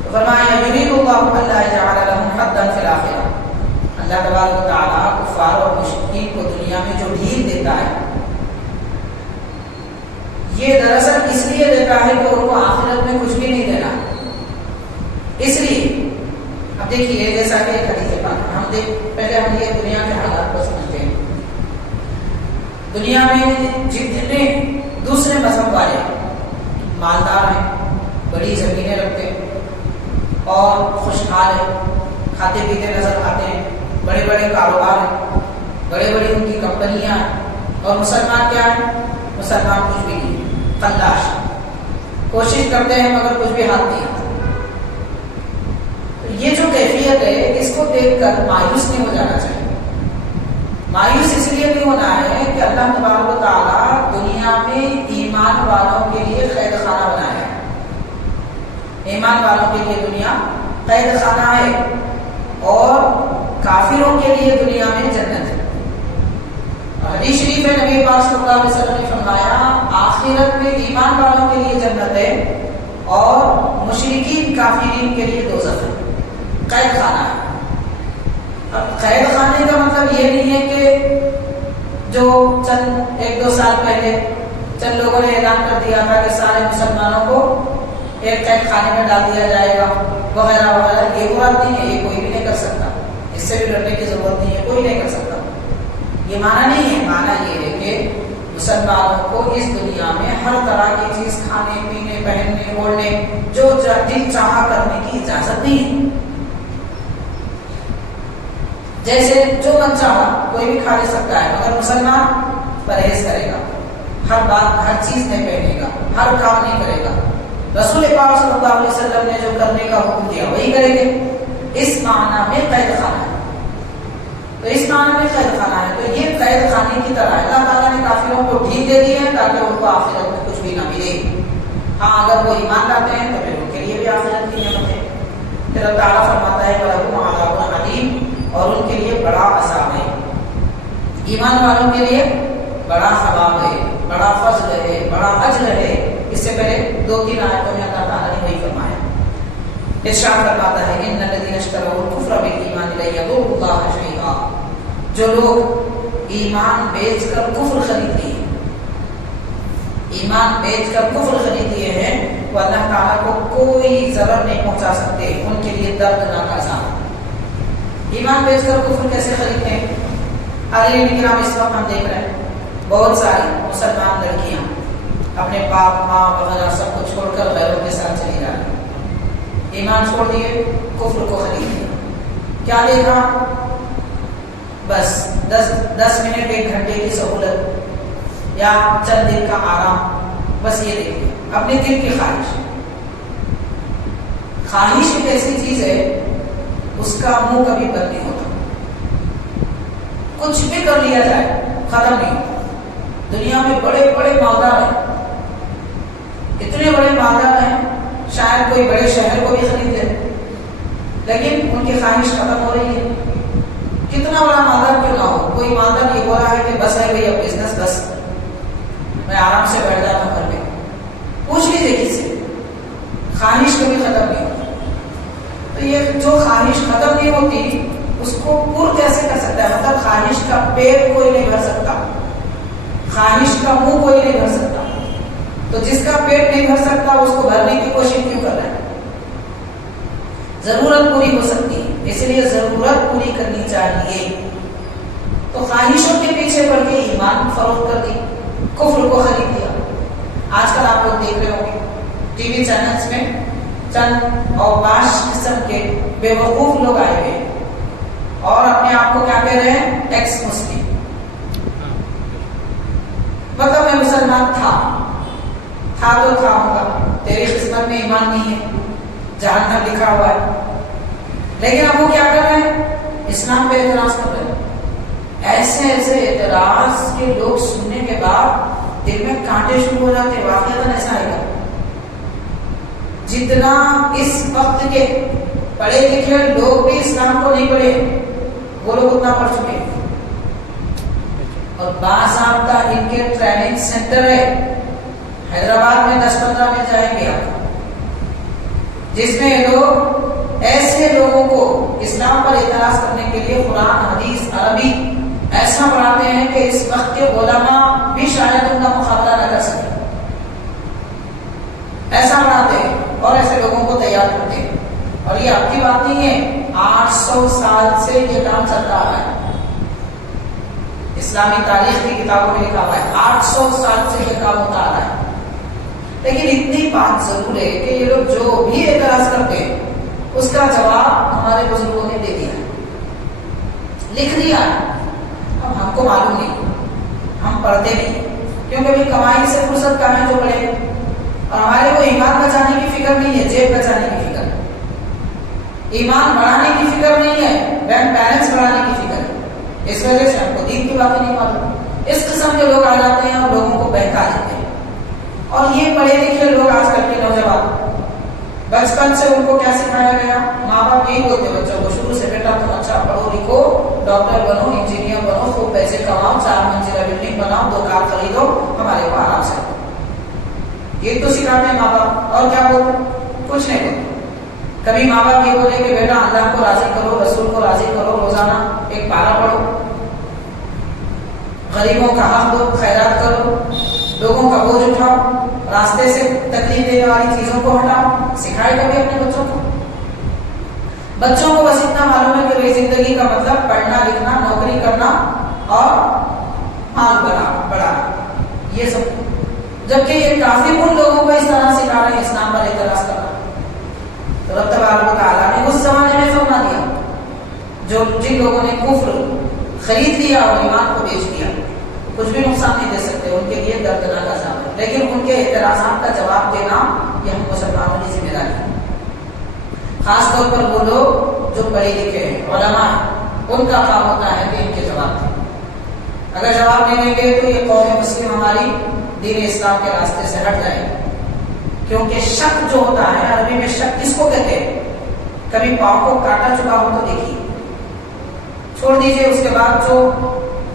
تو فرمایا یرید اللہ الا یجعل لهم حدا فی الاخرہ، اللہ تبارک و تعالیٰ کفار اور مشرکین کو دنیا میں جو ڈھیل دیتا ہے یہ دراصل اس لیے دیتا ہے کہ ان کو آخرت میں کچھ بھی نہیں دینا۔ اس لیے اب دیکھیے جیسا کہ ایک حدیث پاک ہم پہلے ہم یہ دنیا کے حالات کو سمجھتے ہیں۔ دنیا میں جتنے دوسرے مذہب والے مالدار ہیں، بڑی زمینیں رکھتے ہیں اور خوشحال ہیں، کھاتے پیتے نظر آتے ہیں، بڑے بڑے کاروبار ہیں، بڑے بڑی ان کی کمپنیاں ہیں، اور مسلمان کیا ہے؟ مسلمان کچھ بھی نہیں، قلاش، کوشش کرتے ہیں مگر کچھ بھی ہاتھ نہیں آتا۔ یہ جو کیفیت ہے اس کو دیکھ کر مایوس نہیں ہو جانا چاہیے۔ مایوس اس لیے نہیں ہونا ہے کہ اللہ تبارک و تعالیٰ دنیا میں ایمان والوں کے لیے قید خانہ بنایا ہے۔ ایمان والوں کے لیے دنیا قید خانہ ہے اور کافروں کے لیے دنیا میں جنت ہے۔ حدیث شریف ہے نبی پاک صلی اللہ علیہ وسلم نے فرمایا آخرت میں ایمان والوں کے لیے جنت ہے اور مشرکین کافرین کے لیے دوزخ ہے، قید خانہ ہے۔ اب قید خانے کا مطلب یہ نہیں ہے کہ جو چند 1-2 سال پہلے چند لوگوں نے اعلان کر دیا تھا کہ سارے مسلمانوں کو ایک قید خانے میں ڈال دیا جائے گا وغیرہ وغیرہ، یہ بات نہیں ہے، یہ کوئی بھی نہیں کر سکتا، اس سے بھی ڈرنے کی ضرورت نہیں ہے، کوئی نہیں کر سکتا۔ یہ معنی نہیں ہے، معنی یہ ہے کہ مسلمانوں کو اس دنیا میں ہر طرح کی چیز کھانے پینے پہننے اوڑھنے جو دل چاہا کرنے کی اجازت نہیں ہے۔ جیسے جو من چاہا کوئی بھی کھا لے سکتا ہے مگر مسلمان پرہیز کرے گا، ہر بات ہر چیز نہیں پہنے گا، ہر کام نہیں کرے گا، رسول پاک صلی اللہ علیہ وسلم نے جو کرنے کا حکم دیا وہی کریں گے۔ اس معنی میں قید خانہ ہے۔ تو اس معنی میں قید خانہ ہے. تو یہ قید خانے کی طرح ہے. اللہ تعالیٰ نے کافروں کو ڈھیل دے دی ہے تاکہ ان کو آخرت میں کچھ بھی نہ ملے. ہاں اگر وہ ایمان لاتے ہیں تو پھر ان کے لیے بھی آخرت کی نعمت ہے. پھر اللہ تعالیٰ فرماتا ہے وَلَهُمْ عَذَابٌ عَلِيمٌ، اور ان کے لیے بڑا عذاب ہے. ایمان والوں کے لیے بڑا ثواب ہے، بڑا فضل ہے، بڑا اجر ہے. اس سے پہلے 2-3 آیتوں میں اللہ تعالیٰ نے وہی فرمایا. ارشاد فرماتا ہے ان الذين اشتروا الكفر بالايمان لن يضروا الله شيئا، جو لوگ ایمان بیچ کر کفر خرید لیے، ایمان بیچ کر کفر خرید لیے ہیں، وہ اللہ تعالیٰ کو کوئی ضرر نہیں پہنچا سکتے. ان کے لیے دردناک عذاب. ایمان بیچ کر کفر کیسے خریدتے ہیں؟ حاضرین کرام، اس وقت ہم دیکھ رہے ہیں بہت ساری مسلمان لڑکیاں اپنے باپ ماں وغیرہ سب کو چھوڑ کر غیروں کے ساتھ چلی جا رہی ہیں. ایمان چھوڑ دیے، کفر کو خرید لیا. کیا دیکھا؟ بس 10 منٹ 1 گھنٹے کی سہولت یا چند دن کا آرام، بس یہ دیکھ لیا. اپنے دل کی خواہش. خواہش ایک ایسی چیز ہے اس کا منہ کبھی بند نہیں ہوتا. کچھ بھی کر لیا جائے ختم نہیں ہوتا. دنیا میں بڑے بڑے مالدار ہیں، اتنے بڑے مالدار ہیں شاید کوئی بڑے شہر کو بھی خرید لے، لیکن ان کی خواہش ختم ہو رہی ہے. کتنا بڑا مالدار کیوں نہ ہو، کوئی مالدار یہ بول رہا ہے کہ بس ہے بھائی اب بزنس بس، میں آرام سے بیٹھ جاتا ہوں گھر میں. پوچھ لیجیے کسی سے، خواہش کبھی ختم نہیں ہوتی. تو یہ جو خواہش ختم نہیں ہوتی اس کو پر کیسے کر سکتا ہے؟ مطلب خواہش کا پیٹ کوئی نہیں بھر سکتا، خواہش کا منہ کوئی نہیں بھر سکتا. تو جس کا پیٹ نہیں بھر سکتا اس کو بھرنے کی کوشش کیوں کر رہا ہے؟ ضرورت پوری ہو سکتی ہے، اس لیے ضرورت پوری کرنی چاہیے. تو خواہشوں کے پیچھے پڑ کے ایمان فروخت کر دی، کفر کو خرید دیا. آج کل آپ لوگ دیکھ رہے ہوں گے ٹی وی چینلز میں چند اوباش قسم کے بے وقوف لوگ آئے ہوئے ہیں اور اپنے آپ کو کیا کہہ رہے ہیں؟ ایکس مسلم. مطلب میں مسلمان تھا تو تھا ہوگا، تیری قسمت میں ایمان نہیں ہے، جہنم لکھا ہوا ہے. لیکن اب وہ کیا کر رہے ہیں؟ اسلام پہ اعتراض کر رہے ہیں. ایسے ایسے اعتراض کے لوگ سننے کے بعد دل میں کانٹے شروع ہو جاتے ہیں. واقعہ ایسا آئے گا. جتنا اس وقت کے پڑھے لکھے لوگ بھی اسلام کو نہیں پڑھے، وہ لوگ اتنا پڑھ چکے ہیں. اور باضابطہ ان کے ٹریننگ سینٹر ہے حیدرآباد میں 10-15 میں جائیں گے آپ، جس میں لوگ ایسے لوگوں کو اسلام پر اعتراض کرنے کے لیے قرآن حدیث عربی ایسا پڑھاتے ہیں کہ اس وقت کے علماء بھی شاید ان کا مقابلہ نہ کر سکیں. ایسا پڑھاتے ہیں اور ایسے لوگوں کو تیار کرتے ہیں. اور یہ آپ کی بات نہیں ہے، 800 سال سے یہ کام چلتا آ رہا ہے. اسلامی تاریخ کی کتابوں میں لکھا ہوا ہے 800 سال سے یہ کام ہوتا آ رہا ہے. لیکن اتنی بات ضرور ہے کہ یہ لوگ جو بھی اعتراض کرتے ہیں اس کا جواب ہمارے بزرگوں نے دے دیا ہے، لکھ دیا ہے. اب ہم کو معلوم نہیں، ہم پڑھتے نہیں، کیونکہ بھی کمائی سے فرصت کہاں ہے جو پڑھے. اور ہمارے کو ایمان بچانے کی فکر نہیں ہے، جیب بچانے کی فکر ہے. ایمان بڑھانے کی فکر نہیں ہے، بینک بیلنس بڑھانے کی فکر ہے. اس وجہ سے ہم کو دین کی باتیں نہیں معلوم. اس قسم کے لوگ آ جاتے ہیں اور لوگوں کو بہکا دیتے ہیں. اور یہ پڑھے لکھے لوگ آج کل کے نوجوان بچپن سے ان کو کیا سکھایا گیا؟ ماں باپ یہی بولتے بچوں کو شروع سے، بیٹا تم اچھا پڑھو لکھو، ڈاکٹر بنو، انجینئر بنو، خوب پیسے کماؤ، 4 منزلہ بلڈنگ بناؤ، 2 کار خریدو، ہمارے کو آرام سے. یہ تو سکھاتے ہیں ماں باپ. اور کیا بولتے؟ کچھ نہیں بولتے. کبھی ماں باپ یہ بولے کہ بیٹا اللہ کو راضی کرو، رسول کو راضی کرو، روزانہ 1 پارہ پڑھو، غریبوں کا حق دو، خیرات کرو، لوگوں کا بوجھ اٹھاؤ، راستے سے تکلیف دینے والی چیزوں کو ہٹاؤ. سکھائے کبھی اپنے بچوں کو؟ بچوں کو بس اتنا معلوم ہے کہ بھائی زندگی کا مطلب پڑھنا لکھنا، نوکری کرنا اور مال بڑھانا، یہ سب. جبکہ یہ کافی ان لوگوں کو اس طرح سکھا رہے ہیں اسلام پر اعتراض کرنا. تو رب تبارک و تعالیٰ نے اس زمانے میں فرما دیا، جن لوگوں نے کفر خرید لیا اور ایمان کو بیچ دیا، کچھ بھی نقصان نہیں دے سکتے، ان کے لیے دردناک عذاب ہے. لیکن ان کے اعتراضات کا جواب دینا یہ ہم مسلمانوں کی ذمہ داری ہے. خاص طور پر وہ لوگ جو پڑھے لکھے ہیں، علماء ہیں، ان کا کام ہوتا ہے کہ ان کے جواب دیں. اگر جواب نہیں دیں گے تو یہ قوم مسلم ہماری دین اسلام کے راستے سے ہٹ جائے گی. کیونکہ شک جو ہوتا ہے عربی میں شک کس کو کہتے ہیں؟ کبھی پاؤں کو کاٹا چکا ہو تو دیکھیے، چھوڑ دیجئے، اس کے بعد جو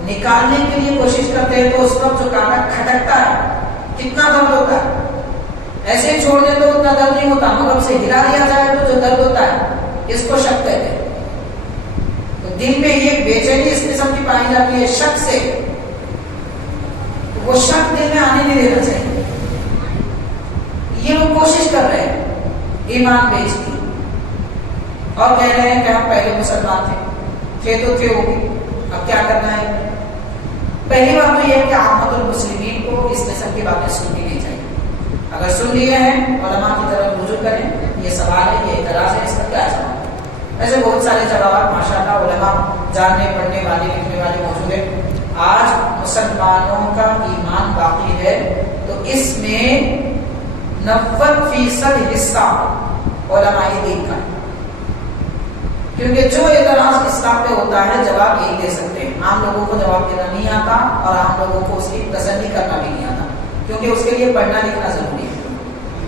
نکالنے کے لیے کوشش کرتے ہیں تو اس وقت جو کاٹا کھٹکتا ہے کتنا درد ہوتا ہے. ایسے ہی چھوڑ دیں تو اتنا درد نہیں ہوتا، مگر اسے ہلا دیا جائے تو جو درد ہوتا ہے اس کو شک کہتے ہیں. تو دل میں یہ بے چینی اس قسم کی پائی جاتی ہے شک سے، وہ شک دل میں آنے نہیں دینا چاہیے. یہ لوگ کوشش کر رہے ہیں ایمان بیچ کی اور کہہ رہے ہیں کہ ہم پہلے مسلمان تھے تو تھے وہ بھی، اب کیا کرنا ہے. پہلی بات تو یہ ہے کہ عامت المسلمین کو اس قسم کی باتیں سننی نہیں چاہیے. اگر سن لیے ہیں علماء کی طرف رجوع کریں. یہ سوال ہے، یہ اعتراض ہے، اس کا کیا جواب ہے؟ ایسے بہت سارے جوابات ماشاءاللہ علماء جاننے پڑھنے والے لکھنے والے موجود ہیں. آج مسلمانوں کا ایمان باقی ہے تو اس میں 90% حصہ علماء دین کا ہے. کیونکہ جو اعتراض اسلام پہ ہوتا ہے جواب یہی دے سکتے ہیں. عام لوگوں کو جواب دینا نہیں آتا اور عام لوگوں کو اس کی تسلی کرنا بھی نہیں آتا، کیونکہ اس کے لیے پڑھنا لکھنا ضروری ہے.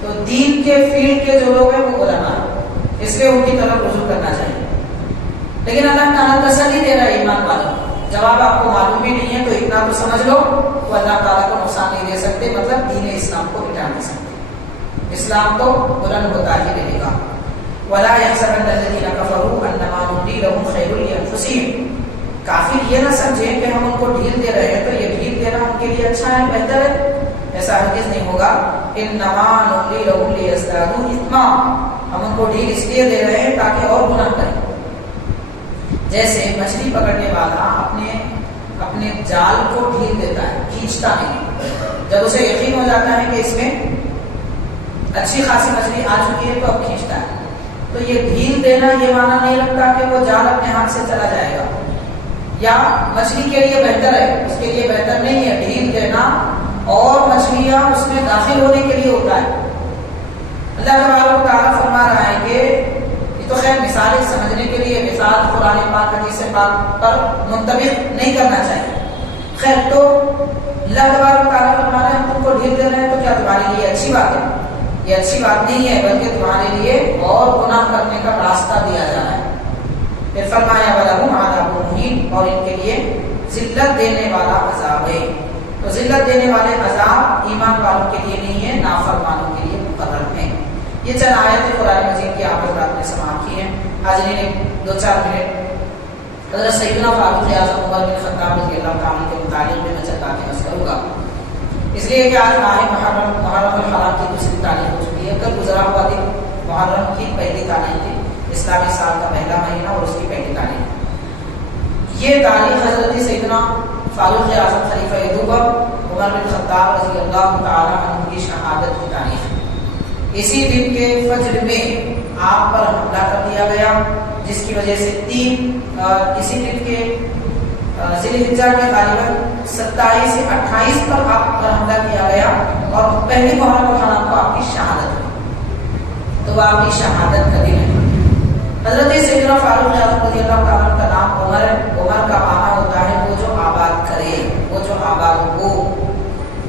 تو دین کے فیلڈ کے جو لوگ ہیں وہ علماء ہیں، اس لیے ان کی طرف رجوع کرنا چاہیے. لیکن اللہ تعالیٰ تسلی دے رہا ہے ایمان والوں کو. جواب آپ کو معلوم بھی نہیں ہے تو اتنا تو سمجھ لو وہ اللہ تعالیٰ کو نقصان نہیں دے سکتے، مطلب دین اسلام کو مٹا نہیں سکتے. اسلام تو بلند ہوتا ہی رہے گا. وَلَا يَحْسَبَنَّ الَّذِينَ كَفَرُوا أَنَّمَا نُمْلِي لَهُمْ خَيْرٌ لِأَنفُسِهِمْ. کافر یہ نہ سمجھیں کہ ہم ان کو ڈھیل دے رہے ہیں تو یہ ڈھیل دینا ان کے لیے اچھا ہے، بہتر ہے. ایسا ہرگز نہیں ہوگا. إِنَّمَا نُمْلِي لَهُمْ لِيَزْدَادُوا إِثْمًا. ہم ان کو ڈھیل اس لیے دے رہے ہیں تاکہ اور گناہ کریں. جیسے مچھلی پکڑنے والا اپنے جال کو ڈھیل دیتا ہے، کھینچتا نہیں. جب اسے یقین ہو جاتا ہے کہ اس میں اچھی خاصی مچھلی آ چکی ہے تو اب کھینچتا ہے. تو یہ ڈھیل دینا یہ معنی نہیں رکھتا کہ وہ جال اپنے ہاتھ سے چلا جائے گا یا مچھلی کے لیے بہتر ہے، اس کے لیے بہتر نہیں ہے. ڈھیل دینا اور مچھلیاں اس میں داخل ہونے کے لیے ہوتا ہے. اللہ تبارک و تعالیٰ فرما رہا ہے کہ یہ تو خیر مثالیں سمجھنے کے لیے، مثال قرآن پاک حدیث پاک پر منطبق نہیں کرنا چاہیے. خیر تو اللہ تبارک و تعالیٰ فرما رہا ہے تم کو ڈھیل دے رہے ہیں تو کیا تمہارے لیے اچھی بات ہے؟ یہ اچھی بات نہیں ہے، بلکہ تمہارے لیے اور گناہ کرنے کا راستہ دیا جا رہا ہے. پھر فرمایا وَلَهُمْ عَذَابٌ مُهِينٌ، اور ان کے لیے ذلت دینے والا عذاب ہے. تو ذلت دینے والے عذاب ایمان والوں کے لیے نہیں ہے، نافرمانوں کے لیے مقرر ہے. یہ چند آیتیں قرآن مجید کی آپ حضرات نے سماعت کی ہیں. حاضرین 2-4 منٹ حضرت سیدنا فاروق اعظم عمر بن خطاب رضی اللہ تعالیٰ کے متعلق میں چند باتیں عرض کروں گا، اس لیے کہ آج ماہ محرم الحرام کی دوسری تاریخ ہو چکی ہے. کل گزرا ہوا دن محرم کی پہلی تاریخ تھی، اسلامی سال کا پہلا مہینہ اور اس کی پہلی تاریخ. یہ تاریخ حضرت سیدنا فاروق اعظم خلیفہ دوم عمر بن خطاب رضی اللہ تعالیٰ عنہ کی شہادت کی تاریخ ہے. اسی دن کے فجر میں آپ پر حملہ کر دیا گیا، جس کی وجہ سے اسی دن کے ذی الحجہ کے غالباً 27 سے 28 پر آپ پر حملہ کیا گیا اور پہلی محرم الحرام کو آپ کی شہادت ہوئی. تو وہ آپ کی شہادت کا دن ہے. حضرت سیدنا فاروق اعظم رضی اللہ تعالیٰ کا نام عمر ہے. عمر کا معنی ہوتا ہے وہ جو آباد کرے، وہ جو آباد ہو.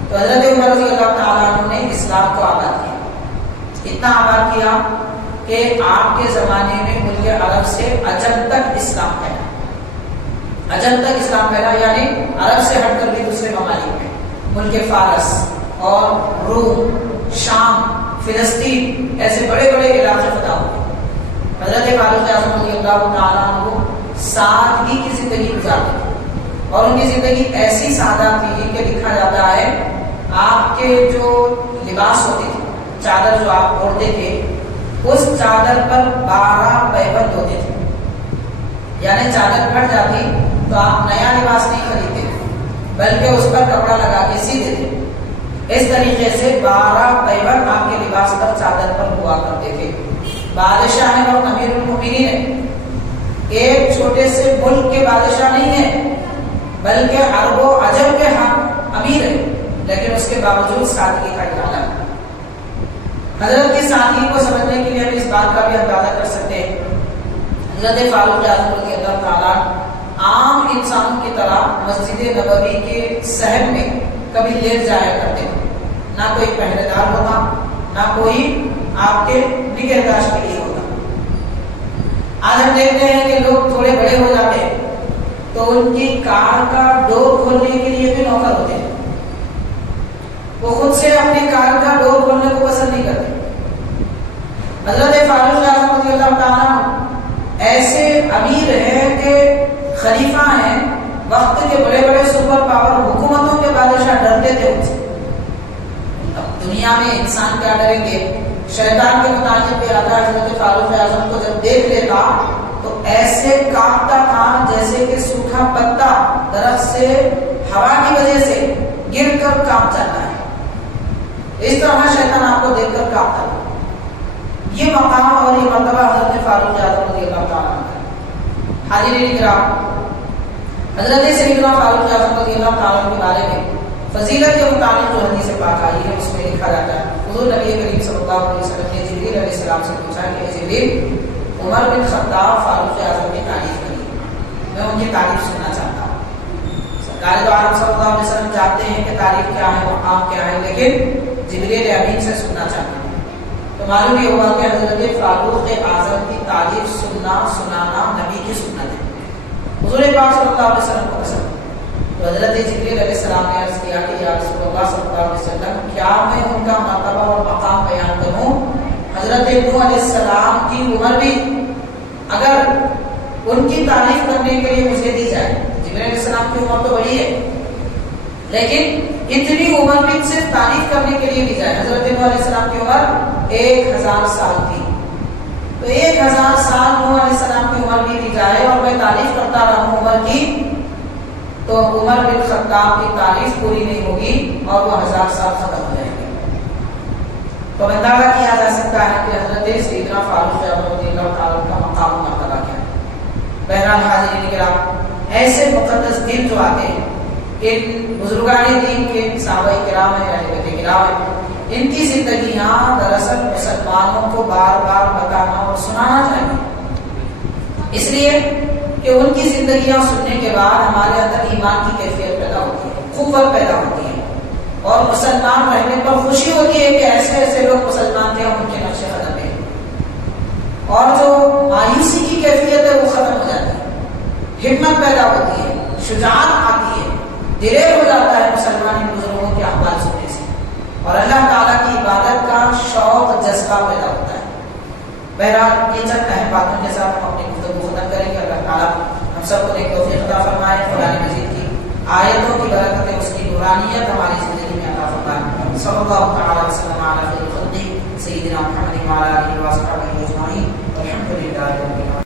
تو حضرت عمر رضی اللہ تعالیٰ عنہ نے اسلام کو آباد کیا. اتنا آباد کیا کہ آپ کے زمانے میں ملک عرب سے عجم تک اسلام پھیلا. عجم تک اسلام پھیلا یعنی عرب سے ہٹ کر بھی دوسرے ممالک میں ملک فارس اور روم، شام، فلسطین ایسے بڑے بڑے علاقے فتح ہوئے. حضرت فاروق اعظم رضی اللہ تعالیٰ عنہ سادگی کی زندگی گزارتے تھے اور ان کی زندگی ایسی سادہ تھی کہ لکھا جاتا ہے آپ کے جو لباس ہوتے تھے، چادر جو آپ اوڑھتے تھے، اس چادر پر 12 پیبند ہوتے تھے. یعنی چادر پھٹ جاتی تو آپ نیا لباس نہیں خریدتے بلکہ اس پر کپڑا لگا کے سی دیتے. اس طریقے سے 12 پیبند آپ کے لباس پر چادر پر ہوا کرتے تھے. بادشاہ ہیں اور امیر المؤمنین ہیں، ایک چھوٹے سے ملک کے بادشاہ نہیں ہیں بلکہ عرب و عجم کے امیر ہیں، لیکن اس کے باوجود سادگی کا ارادہ. حضرت کی سادگی کو سمجھنے کے لیے ہم اس بات کا بھی اندازہ کر سکتے ہیں. حضرت فاروق اعظم رضی اللہ تعالیٰ عام انسانوں کی طرح مسجد نبوی کے صحن میں کبھی لیٹ جایا کرتے تھے، نہ کوئی پہرے دار ہوتا، نہ کوئی آپ کے نگہداشت کے لیے ہوتا۔ آج ہم دیکھتے ہیں کہ لوگ تھوڑے بڑے ہو جاتے ہیں تو ان کی کار کا ڈور کھولنے کے لیے بھی نوکر ہوتے ہیں، وہ خود سے اپنی کار کا ڈور کھولنے کو پسند نہیں کرتے۔ حضرت فاروق اعظم رضی اللہ تعالیٰ ایسے امیر ہیں کہ خلیفہ ہیں، وقت کے بڑے بڑے سپر پاور حکومتوں کے بادشاہ ڈرتے تھے ان سے۔ اب دنیا میں انسان کیا ڈریں گے، شیطان کے متعلق بھی آتا ہے حضرت فاروق اعظم کو جب دیکھ لیتا تو ایسے کانپتا تھا جیسے کہ سوکھا پتا درخت سے ہوا کی وجہ سے گر کر کانپ جاتا ہے، اس طرح شیطان آپ کو دیکھ کر کانپتا تھا۔ یہ مقام اور یہ مرتبہ حضرت فاروق اعظم رضی اللہ تعالیٰ عنہ ہے۔ حاضرین کرام، حضرت سیدنا فاروق اعظم رضی اللہ تعالیٰ عنہ کے بارے میں فضیلت کے متعلق جو حدیث پاک آئی ہے اس میں لکھا جاتا ہے، حضور نبی کریم صلی اللہ علیہ وسلم نے جبریل علیہ السلام سے پوچھا کہ جبریل، عمر بن خطاب فاروق اعظم کی تعریف کری، میں ان کی تعریف سننا چاہتا ہوں۔ سرکار دو عالم صلی اللہ علیہ وسلم جانتے ہیں کہ تعریف کیا ہے، مقام کیا ہے، لیکن جبریل امین سے سننا چاہتے ہیں۔ تو معلوم یہ ہوا کہ حضرت فاروق اعظم کی تعریف سننا سنانا نبی کی سنت ہے، حضور پاک صلی اللہ علیہ وسلم کو پسند ہے۔ تو حضرت جبریل علیہ السلام نے عرض کیا کہ یا رسول اللہ صلی اللہ علیہ وسلم، کیا میں ان کا مرتبہ اور مقام بیان کروں؟ حضرت نوح علیہ السلام کی عمر بھی اگر ان کی تعریف کرنے کے لیے مجھے دی جائے، جبریل علیہ السلام کی عمر تو بڑی ہے لیکن اتنی عمر بھی صرف تعریف کرنے کے لیے دی جائے، حضرت نوح علیہ السلام کی عمر 1000 سال تھی، تو 1000 سال نوح علیہ السلام کی عمر بھی دی جائے اور میں تعریف کرتا رہوں عمر کی، تو عمر بن خطاب کی تعریف پوری نہیں ہوگی اور وہ 1000 سال ختم ہو جائیں گے۔ تو اندازہ کیا جا سکتا ہے کہ حضرت سیدنا فاروق اعظم رضی اللہ تعالیٰ کا مقام و مرتبہ کیا ہے۔ بہرحال حاضرین کرام، ایسے مقدس دن جو آتے ہیں، ان بزرگان دین کے صحابہ کرام ہیں، اہل بیت کرام ہیں، ان کی زندگیاں دراصل مسلمانوں کو بار بار بتانا اور سنانا چاہیے، اس لیے کہ ان کی زندگیاں سننے کے بعد ہمارے اندر ایمان کی کیفیت پیدا ہوتی ہے، قوت پیدا ہوتی ہے اور مسلمان رہنے پر خوشی ہوتی ہے کہ ایسے ایسے لوگ مسلمان تھے، ہم ان کے نقش قدم ہیں، اور جو مایوسی کی کیفیت ہے وہ ختم ہو جاتی ہے، ہمت پیدا ہوتی ہے، شجاعت آتی ہے، دلیر ہو جاتا ہے مسلمان ان بزرگوں کے احوال سننے سے، اور اللہ تعالیٰ کی عبادت کا شوق جذبہ پیدا ہوتا ہے۔ بہرحال یہ چند اہم باتوں کے ساتھ ہم اپنی گفتگو ختم کریں گے۔ اللہ تعالیٰ ہم سب کو ایک توفیق عطا فرمائے، قرآن مجید کی آیتوں کی برکتیں، اس کی نورانیت ہماری زندگی میں عطا فرمائے۔ صلی اللہ تعالیٰ وسلم علی خیر خلقہ سیدنا محمد وعلی آلہ وصحبہ اجمعین۔